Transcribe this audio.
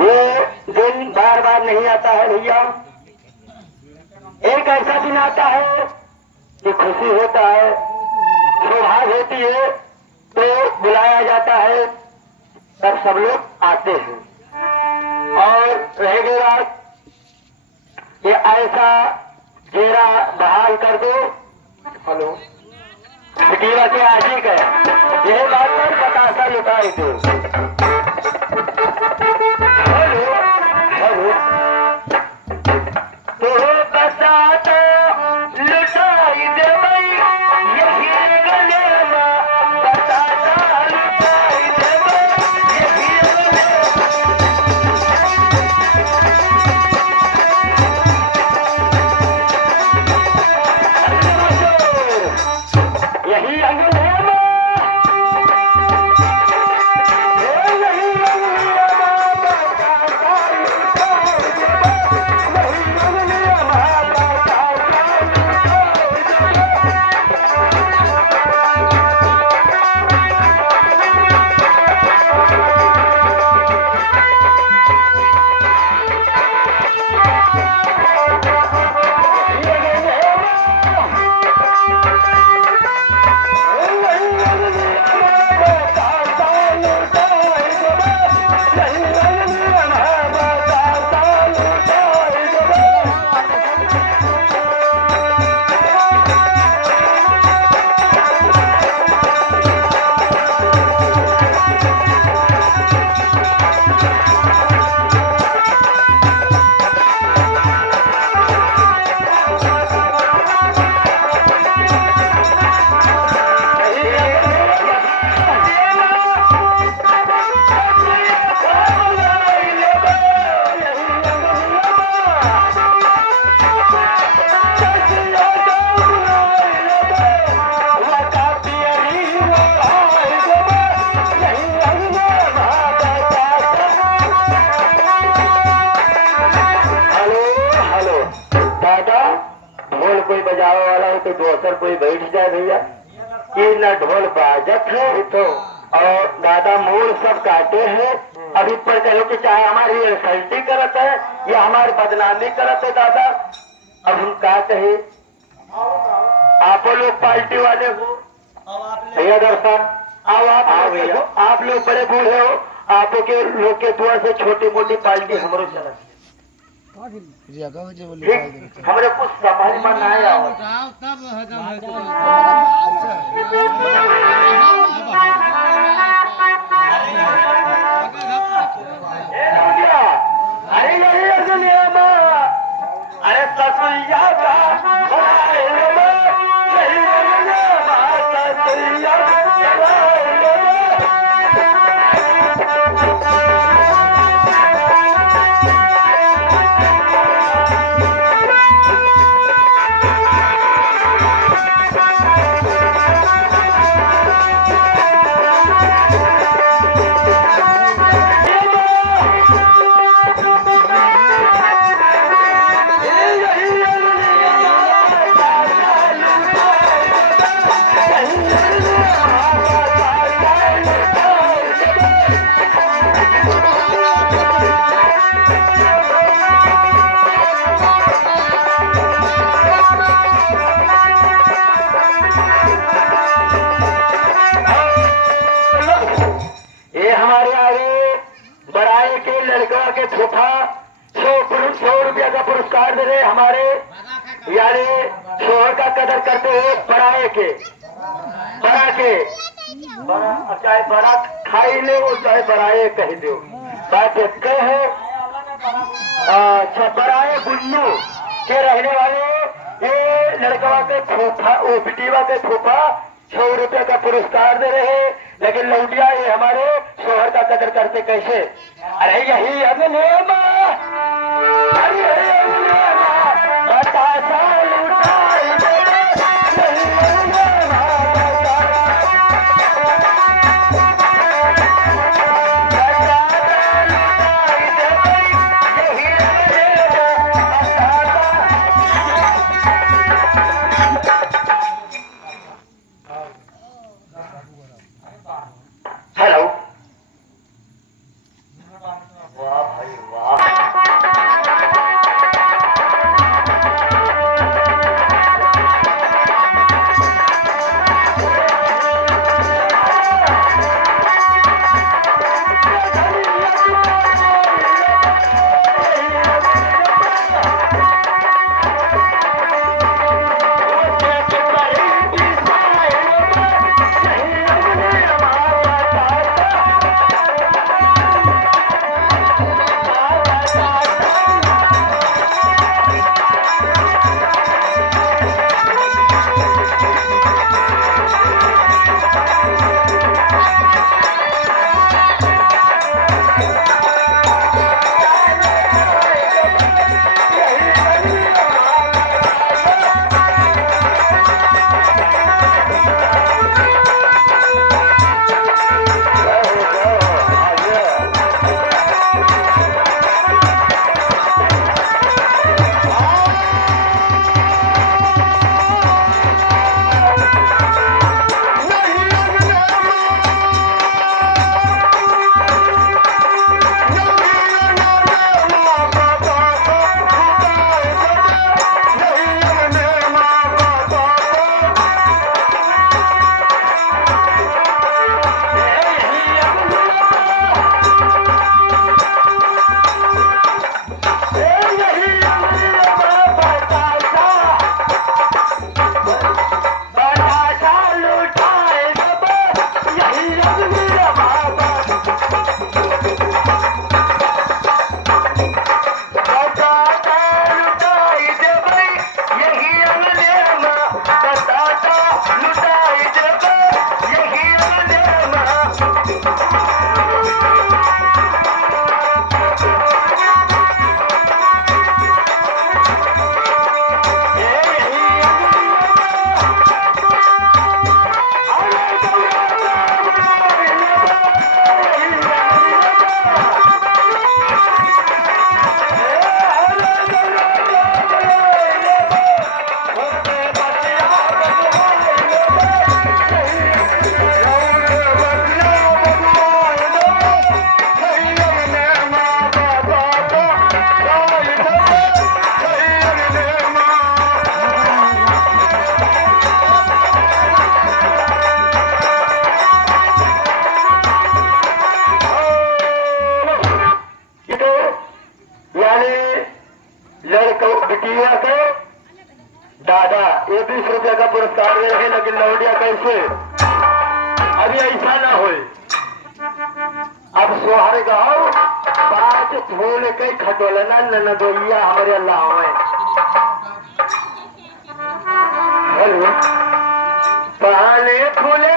ये दिन बार बार नहीं आता है भैया। एक ऐसा दिन आता है कि खुशी होता है, सौभाग्य होती है, तो बुलाया जाता है, तब सब लोग आते हैं। और रहेगी बात कि ऐसा घेरा बहाल कर दो। हेलो, बिटिया के आजी का यही बात पर बतासा लुटाई दो। हेलो हेलो, तो बताता लुटाई दे भाई, यही गले में बताता लुटाई दे भाई, यही गले यही अंगूठे में, यही अंगूठे में बताता लुटाई दे भाई, यही अंगूठे में बताता लुटाई दे भाई। ढोल कोई बजावे वाला हो तो दोसर कोई बैठ जाए भैया। ये न ढोल बाजत है तो, और दादा मोर सब काटे हैं। अभी पर कहो कि चाहे हमारी इंसल्टी करत है या हमारी बदनामी करत है दादा, अब हम का कहे। आप लोग पार्टी वाले हो भैया, दर्शन आओ, आप भैया, आप लोग बड़े बूढ़े हो, आपो के लोग के दुआ से छोटी मोटी पार्टी हमरो चलत। हमारे कुछ समझ में नहीं आया। अरे अरे ससुइया का रुपया का पुरस्कार दे रहे हमारे यानी शोहर का कदर करते हुए बड़ा के चाहे बड़ा खाई ले वो चाहे बड़ाए कह दो बात एक है। अच्छा, बड़ाए गुन्नू के रहने वाले ये लड़कवा के फूफा, वो बिटिया के फूफा 100 रुपया का पुरस्कार दे रहे हैं। लेकिन लौटिया ये हमारे शोहर का कदर करते कैसे? अरे यही अनियम, अरे बतासा लुटाई दे, वाह भाई वाह। बिटिया के दादा ये 20 रुपया का पुरस्कार दे रहे, लेकिन लौटिया कैसे? अभी ऐसा ना हो। अब सोहर गाओ बात फूल के खटोलना ननदोइया हमारे अल्लाह है। हेलो पाने फूले